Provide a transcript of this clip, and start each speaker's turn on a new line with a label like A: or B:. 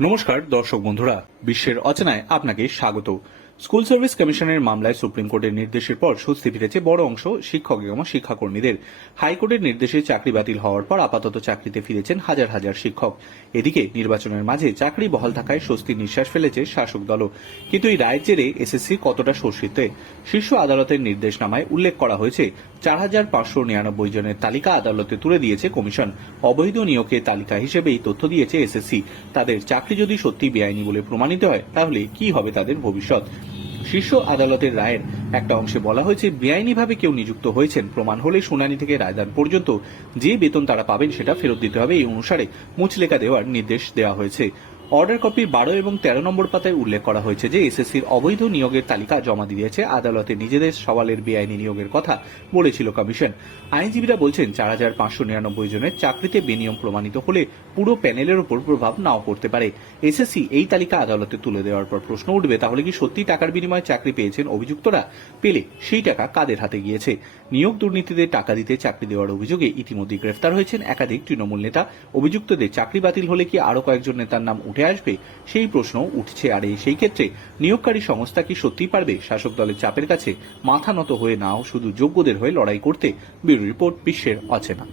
A: নমস্কার দর্শক বন্ধুরা বিশ্বের অচেনায় আপনাকে স্বাগত। স্কুল সার্ভিস কমিশনের মামলায় সুপ্রিম কোর্টের নির্দেশের পর স্বস্তি ফিরেছে বড় অংশ শিক্ষক এবং শিক্ষাকর্মীদের। হাইকোর্টের নির্দেশে চাকরি বাতিল হওয়ার পর আপাতত চাকরিতে ফিরেছেন হাজার হাজার শিক্ষক। এদিকে নির্বাচনের মাঝে চাকরি বহাল থাকায় স্বস্তির নিঃশ্বাস ফেলেছে শাসক দলও। কিন্তু এই রায়ের জেরে এসএসসি কতটা স্বস্তিতে শীর্ষ আদালতের নির্দেশনামায় উল্লেখ করা হয়েছে, চার হাজার পাঁচশো নিরানব্বই জনের তালিকা আদালতে তুলে দিয়েছে কমিশন। অবৈধ নিয়োগের তালিকা হিসেবে এই তথ্য দিয়েছে এসএসসি। তাদের চাকরি যদি সত্যি বেআইনি বলে প্রমাণিত হয়, তাহলে কি হবে তাদের ভবিষ্যৎ? শীর্ষ আদালতের রায়ের একটা অংশে বলা হয়েছে, বেআইনিভাবে কেউ নিযুক্ত হয়েছেন। প্রমাণ হলে শুনানি থেকে রায়দান পর্যন্ত যে বেতন তারা পাবেন সেটা ফেরত দিতে হবে। এই অনুসারে মুচলেখা দেওয়ার নির্দেশ দেওয়া হয়েছে। অর্ডার কপি বারো এবং তেরো নম্বর পাতায় উল্লেখ করা হয়েছে যে এসএসসির অবৈধ নিয়োগের তালিকা জমা দিয়েছে। আদালতে নিজেদের সওয়ালের বেআইনি নিয়োগের কথা বলেছিল কমিশন। আইনজীবীরা বলছেন, চার হাজার পাঁচশো নিরানব্বই জনের চাকরিতে বেনিয়ম প্রমাণিত হলে পুরো প্যানেলের উপর প্রভাব নাও পড়তে পারে। এসএসসি এই তালিকা আদালতে তুলে দেওয়ার পর প্রশ্ন উঠবে, তাহলে কি সত্যি টাকার বিনিময়ে চাকরি পেয়েছেন অভিযুক্তরা? পেলে সেই টাকা কাদের হাতে গিয়েছে? নিয়োগ দুর্নীতিতে টাকা দিতে চাকরি দেওয়ার অভিযোগে ইতিমধ্যে গ্রেফতার হয়েছেন একাধিক তৃণমূল নেতা। অভিযুক্তদের চাকরি বাতিল হলে কি আরও কয়েকজন নেতার নাম উঠে আসবে? সেই প্রশ্ন উঠছে। আর এই সেই ক্ষেত্রে নিয়োগকারী সংস্থা কি সত্যি পারবে? শাসক দলের চাপের কাছে মাথা নত হয়ে নাও, শুধু যোগ্যদের হয়ে লড়াই করতে ব্যুরো রিপোর্ট বিশ্বের অচেনা।